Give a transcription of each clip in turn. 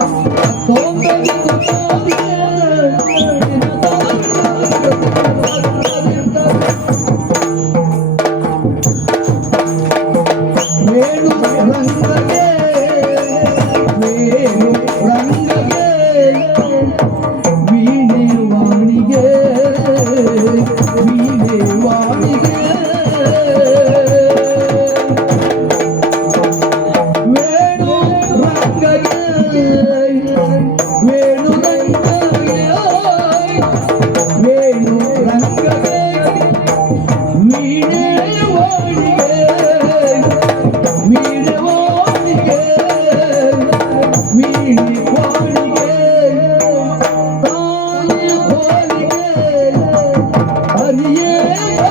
afectando Yeah.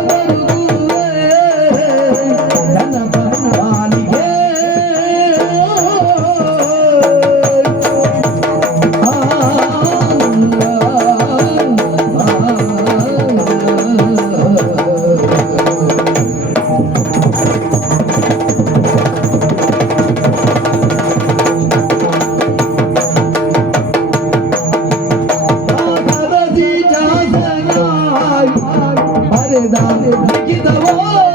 செல்வோம்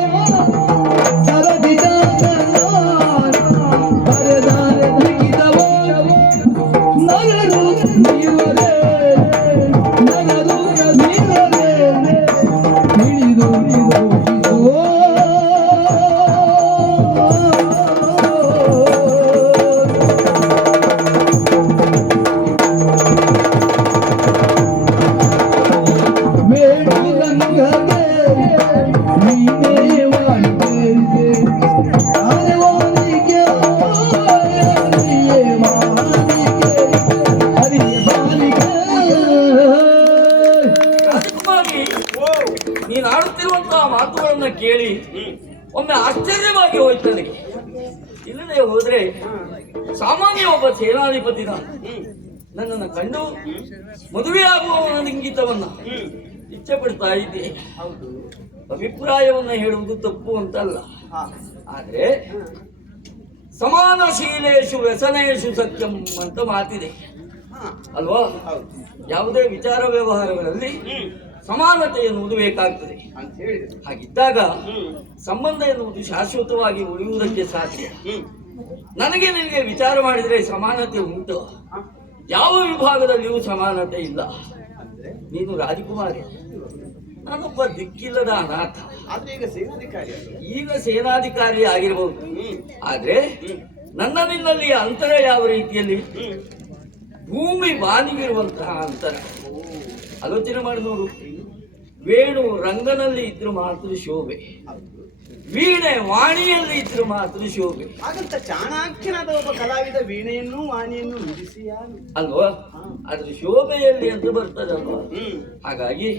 ನೀನು ಆಡುತ್ತಿರುವಂತಹ ಮಾತುಗಳನ್ನ ಕೇಳಿ ಒಮ್ಮೆ ಆಶ್ಚರ್ಯವಾಗಿ ಹೋಯ್ತು ನನಗೆ ಇಲ್ಲದೆ ಹೋದ್ರೆ ಸಾಮಾನ್ಯ ಒಬ್ಬ ಸೇನಾಧಿಪತಿ ನಾನು. ನನ್ನನ್ನು ಕಂಡು ಮದುವೆಯಾಗುವವನ ಇಂಗಿತವನ್ನ ಇಚ್ಛೆ ಪಡ್ತಾ ಇದ್ದೆ ಅಭಿಪ್ರಾಯವನ್ನ ಹೇಳುವುದು ತಪ್ಪು ಅಂತಲ್ಲ. ಆದ್ರೆ ಸಮಾನಶೀಲೇಶು ವ್ಯಸನೇಶು ಸತ್ಯಂ ಅಂತ ಮಾತಿದೆ. ಅಲ್ವಾ? ಯಾವುದೇ ವಿಚಾರ ವ್ಯವಹಾರಗಳಲ್ಲಿ ಸಮಾನತೆ ಎನ್ನುವುದು ಬೇಕಾಗ್ತದೆ ಅಂತ ಹೇಳಿದ್ರು. ಹಾಗಿದ್ದಾಗ ಸಂಬಂಧ ಎನ್ನುವುದು ಶಾಶ್ವತವಾಗಿ ಉಳಿಯುವುದಕ್ಕೆ ಸಾಧ್ಯ. ನನಗೆ ನಿನಗೆ ವಿಚಾರ ಮಾಡಿದರೆ ಸಮಾನತೆ ಉಂಟು. ಯಾವ ವಿಭಾಗದಲ್ಲಿಯೂ ಸಮಾನತೆ ಇಲ್ಲ. ನೀನು ರಾಜಕುಮಾರಿ. ನಾನೊಬ್ಬ ದಿಕ್ಕಿಲ್ಲದ ಅನಾಥ. ಈಗ ಸೇನಾಧಿಕಾರಿ. ಈಗ ಸೇನಾಧಿಕಾರಿ ಆಗಿರಬಹುದು ಆದ್ರೆ ನನ್ನ ನಿನ್ನಲ್ಲಿ ಅಂತರ ಯಾವ ರೀತಿಯಲ್ಲಿ? ಭೂಮಿ ಬಾನಿಗಿರುವಂತಹ ಅಂತರ. ಆಲೋಚನೆ ಮಾಡಿ ನೋಡು. ವೇಣು ರಂಗನಲ್ಲಿ ಇದ್ರು ಮಾತ್ರ ಶೋಭೆ. ವೀಣೆ ವಾಣಿಯಲ್ಲಿ ಇದ್ರು ಮಾತ್ರ ಶೋಭೆ. ಹಾಗಂತ ಚಾಣಾಕ್ಯನಾದ ಒಬ್ಬ ಕಲಾವಿದ ವೀಣೆಯನ್ನು ವಾಣಿಯನ್ನು ನುಡಿಸಿಯಾನು ಅಲ್ವಾ? ಅದ್ರ ಶೋಭೆಯಲ್ಲಿ ಅಂತ ಬರ್ತದಲ್ವಾ? ಹಾಗಾಗಿ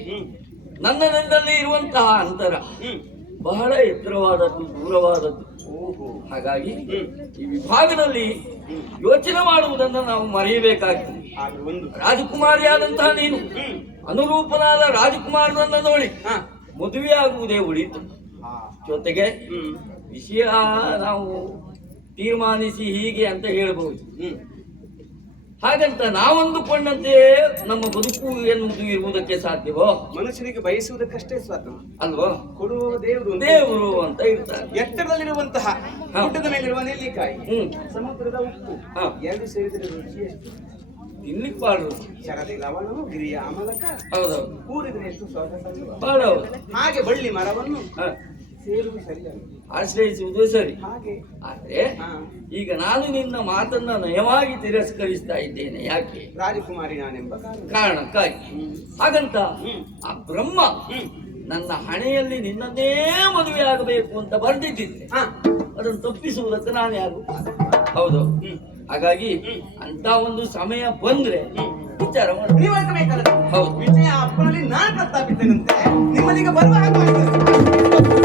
ನನ್ನ ನನ್ನಲ್ಲಿ ಇರುವಂತಹ ಅಂತರ ಬಹಳ ಎತ್ತರವಾದದ್ದು ದೂರವಾದದ್ದು. ಹಾಗಾಗಿ ಈ ವಿಭಾಗದಲ್ಲಿ ಯೋಚನೆ ಮಾಡುವುದನ್ನು ನಾವು ಮರೆಯಬೇಕಾಗ್ತದೆ ರಾಜಕುಮಾರಿಯಾದಂತಹ ನೀನು ಅನುರೂಪನಾದ ರಾಜಕುಮಾರನನ್ನ ನೋಡಿ ಮದುವೆ ಆಗುವುದೇ ಉಳಿತು. ಜೊತೆಗೆ ವಿಷಯ ನಾವು ತೀರ್ಮಾನಿಸಿ ಹೀಗೆ ಅಂತ ಹೇಳಬಹುದು ಹಾಗಂತ ನಾವಂದುಕೊಂಡಂತೆ ನಮ್ಮ ಬದುಕು ಎನ್ನುವುದು ಇರುವುದಕ್ಕೆ ಸಾಧ್ಯವೋ? ಮನುಷ್ಯನಿಗೆ ಬಯಸುವುದಕ್ಕಷ್ಟೇ ಸ್ವಾತಂತ್ರ್ಯ ಅಲ್ವೋ? ಕೊಡುವ ದೇವರು. ದೇವರು ಅಂತ ಇರ್ತಾರೆ. ಎತ್ತರದಲ್ಲಿರುವಂತಹ ಊಟದ ಮೇಲಿರುವ ನೆಲ್ಲಿಕಾಯಿ. ಹ್ಮ್. ಸಮುದ್ರದ ಉಪ್ಪು. ಎರಡು ಸೇರಿದರೆ ರುಚಿ ಎಷ್ಟು? ಶರದಿ ಲವಣವು ಗಿರಿಯ ಆಮಲಕ ಹೌದೌದು ಕೂಡಿದ್ರೆ ಎಷ್ಟು ಸ್ವಾಗತ ಹಾಗೆ ಬಳ್ಳಿ ಮರವನ್ನು. ಆಶ್ರಯಿಸುವುದು ಸರಿ. ಆದ್ರೆ ಈಗ ನಾನು ನಿನ್ನ ಮಾತನ್ನ ನಯವಾಗಿ ತಿರಸ್ಕರಿಸ್ತಾ ಇದ್ದೇನೆ. ಯಾಕೆ? ರಾಜಕುಮಾರಿ ನಾನೆಂಬ ಕಾರಣ. ಕಾರಣಕ್ಕಾಗಿ. ಹಾಗಂತ ಆ ಬ್ರಹ್ಮ ನನ್ನ ಹಣೆಯಲ್ಲಿ ನಿನ್ನದೇ ಮದುವೆ ಆಗಬೇಕು ಅಂತ ಬರೆದಿದ್ದೆ ಹಾ. ಅದನ್ನು ತಪ್ಪಿಸುವುದಕ್ಕೆ ನಾನು ಯಾರು ಹೌದು. ಹಾಗಾಗಿ ಅಂತ ಒಂದು ಸಮಯ ಬಂದ್ರೆ ವಿಚಾರ ಮಾಡಿ. ಹೌದು. ವಿಜಯ ಅಪ್ಪನಲ್ಲಿ ನಾನು ಪ್ರಸ್ತಾಪಿದ್ದೇನಂತೆ ನಿಮ್ಮಲ್ಲಿಗೆ ಬರುವ ಹಾಗೆ.